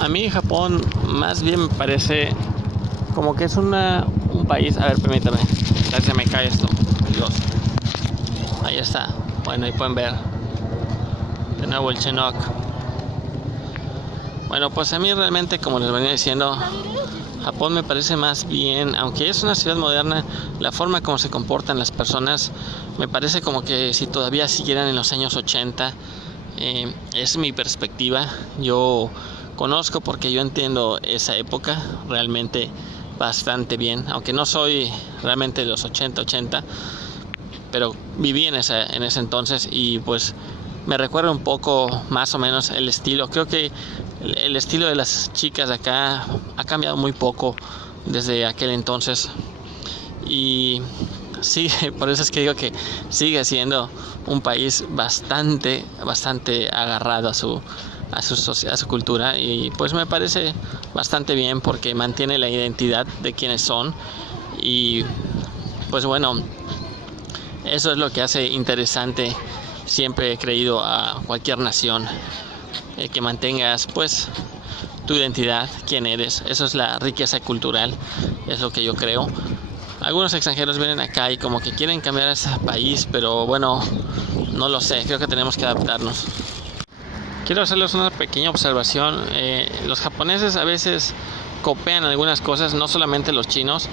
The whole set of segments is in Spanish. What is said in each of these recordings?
A mí Japón más bien me parece como que es un país. A ver, permítame, ya se me cae esto. Dios. Ahí está. Bueno, ahí pueden ver de nuevo el Chinook. Bueno, pues a mí realmente, como les venía diciendo, Japón me parece más bien, aunque es una ciudad moderna, la forma como se comportan las personas me parece como que si todavía siguieran en los años 80. Es mi perspectiva. Yo conozco porque yo entiendo esa época realmente bastante bien, aunque no soy realmente de los 80, pero viví en ese entonces y pues me recuerda un poco más o menos el estilo. Creo que el estilo de las chicas de acá ha cambiado muy poco desde aquel entonces y sí, por eso es que digo que sigue siendo un país bastante agarrado a su sociedad, a su cultura, y pues me parece bastante bien porque mantiene la identidad de quienes son. Y pues bueno, eso es lo que hace interesante, siempre he creído, a cualquier nación, que mantengas pues tu identidad, quién eres. Eso es la riqueza cultural, es lo que yo creo. Algunos extranjeros vienen acá y como que quieren cambiar ese país, pero bueno, no lo sé, creo que tenemos que adaptarnos. Quiero hacerles una pequeña observación. Los japoneses a veces copian algunas cosas, no solamente los chinos,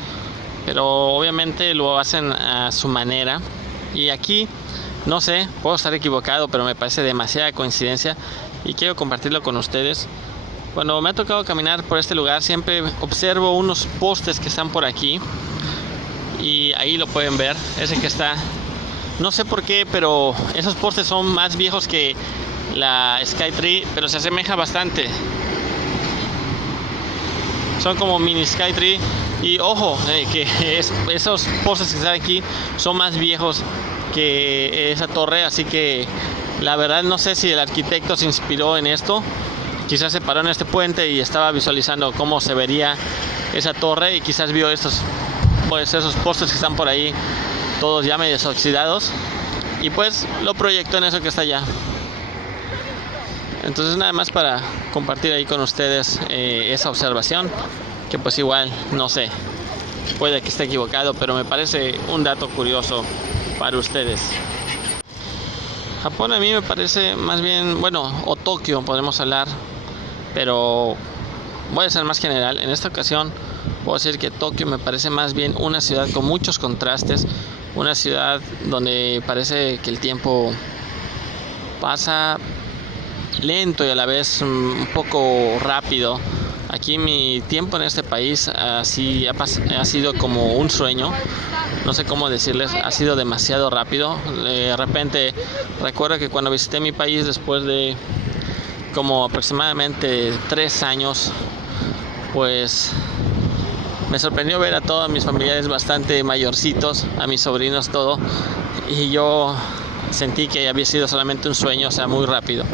pero obviamente lo hacen a su manera. Y aquí, no sé, puedo estar equivocado, pero me parece demasiada coincidencia y quiero compartirlo con ustedes. Cuando me ha tocado caminar por este lugar, siempre observo unos postes que están por aquí. Y ahí lo pueden ver, ese que está, no sé por qué, pero esos postes son más viejos que la Skytree, pero se asemeja bastante. Son como mini Skytree. Y ojo, esos postes que están aquí son más viejos que esa torre, así que la verdad no sé si el arquitecto se inspiró en esto. Quizás se paró en este puente y estaba visualizando cómo se vería esa torre y quizás vio esos postes que están por ahí todos ya medio oxidados y pues lo proyectó en eso que está allá. Entonces nada más para compartir ahí con ustedes esa observación, que pues igual no sé, puede que esté equivocado, pero me parece un dato curioso para ustedes. Japón a mí me parece más bien, bueno, o Tokio podemos hablar, pero voy a ser más general. En esta ocasión puedo decir que Tokio me parece más bien una ciudad con muchos contrastes, una ciudad donde parece que el tiempo pasa lento y a la vez un poco rápido. Aquí mi tiempo en este país ha sido como un sueño, no sé cómo decirles, ha sido demasiado rápido. De repente recuerdo que cuando visité mi país después de como aproximadamente 3 años, pues me sorprendió ver a todos mis familiares bastante mayorcitos, a mis sobrinos, todo, y yo sentí que había sido solamente un sueño, o sea, muy rápido.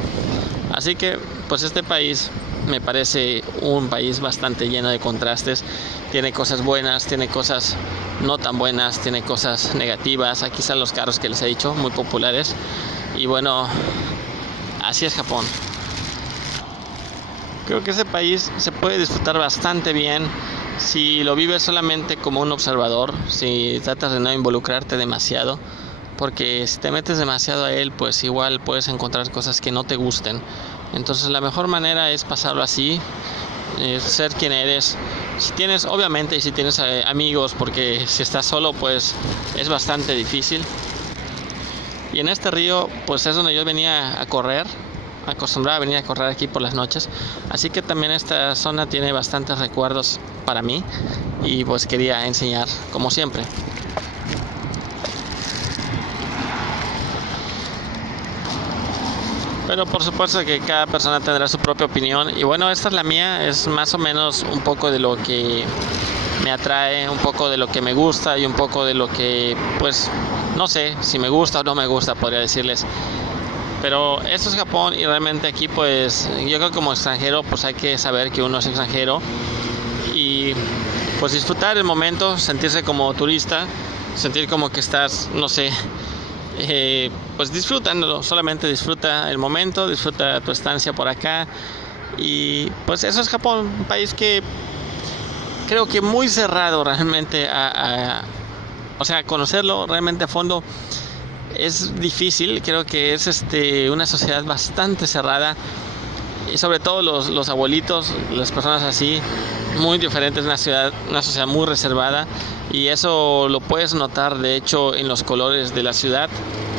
Así que pues este país me parece un país bastante lleno de contrastes. Tiene cosas buenas, tiene cosas no tan buenas, tiene cosas negativas. Aquí están los carros que les he dicho, muy populares. Y bueno, así es Japón. Creo que ese país se puede disfrutar bastante bien si lo vives solamente como un observador, si tratas de no involucrarte demasiado, porque si te metes demasiado a él, pues igual puedes encontrar cosas que no te gusten. Entonces la mejor manera es pasarlo así, ser quien eres. Si tienes, obviamente, y si tienes amigos, porque si estás solo, pues es bastante difícil. Y en este río, pues es donde yo venía a correr, acostumbraba a venir a correr aquí por las noches, así que también esta zona tiene bastantes recuerdos para mí y pues quería enseñar como siempre. Pero por supuesto que cada persona tendrá su propia opinión y bueno, esta es la mía, es más o menos un poco de lo que me atrae, un poco de lo que me gusta y un poco de lo que pues no sé si me gusta o no me gusta, podría decirles. Pero esto es Japón y realmente aquí pues yo creo que como extranjero pues hay que saber que uno es extranjero y pues disfrutar el momento, sentirse como turista, sentir como que estás, no sé, pues disfrutándolo, solamente disfruta el momento, disfruta tu estancia por acá Y pues eso es Japón, un país que creo que muy cerrado realmente o sea, conocerlo realmente a fondo es difícil. Creo que es una sociedad bastante cerrada, y sobre todo los abuelitos, las personas así, muy diferentes, una sociedad muy reservada, y eso lo puedes notar de hecho en los colores de la ciudad.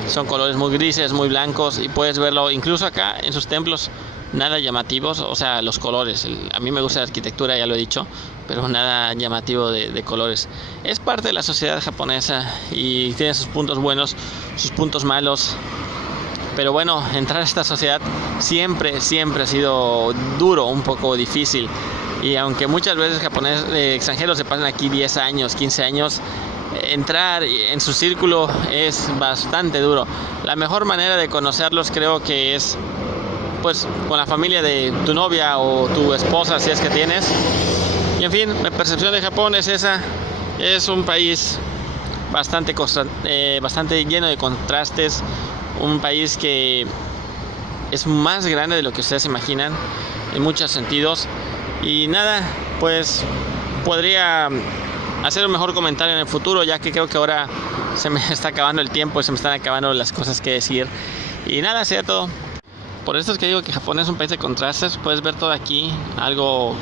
Son colores muy grises, muy blancos, y puedes verlo incluso acá en sus templos, nada llamativos, o sea, los colores. A mí me gusta la arquitectura, ya lo he dicho, pero nada llamativo de colores. Es parte de la sociedad japonesa y tiene sus puntos buenos, sus puntos malos. Pero bueno, entrar a esta sociedad siempre ha sido duro, un poco difícil. Y aunque muchas veces extranjeros se pasan aquí 10 años, 15 años, entrar en su círculo es bastante duro. La mejor manera de conocerlos creo que es pues con la familia de tu novia o tu esposa, si es que tienes. Y en fin, mi percepción de Japón es esa. Es un país bastante lleno de contrastes, un país que es más grande de lo que ustedes imaginan en muchos sentidos. Y nada, pues podría hacer un mejor comentario en el futuro, ya que creo que ahora se me está acabando el tiempo y se me están acabando las cosas que decir. Y nada, sería todo. Por esto es que digo que Japón es un país de contrastes. Puedes ver todo aquí,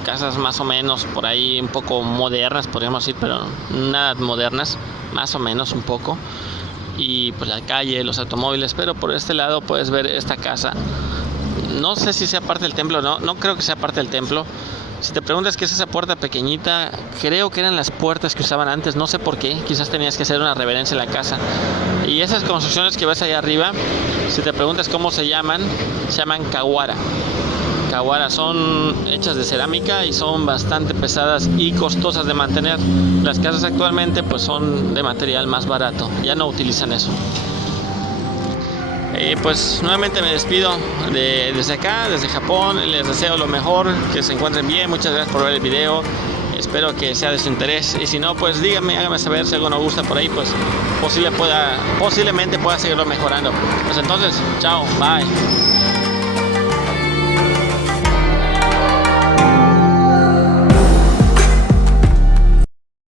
casas más o menos por ahí un poco modernas, podríamos decir, pero nada modernas, más o menos un poco. Y pues la calle, los automóviles, pero por este lado puedes ver esta casa. No sé si sea parte del templo, no creo que sea parte del templo. Si te preguntas qué es esa puerta pequeñita, creo que eran las puertas que usaban antes, no sé por qué, quizás tenías que hacer una reverencia en la casa. Y esas construcciones que ves allá arriba, si te preguntas cómo se llaman kawara. Kawara son hechas de cerámica y son bastante pesadas y costosas de mantener. Las casas actualmente pues son de material más barato, ya no utilizan eso. Pues nuevamente me despido desde acá, desde Japón. Les deseo lo mejor, que se encuentren bien. Muchas gracias por ver el video, espero que sea de su interés, y si no, pues díganme, háganme saber si algo no gusta por ahí, pues posiblemente pueda seguirlo mejorando. Pues entonces, chao, bye.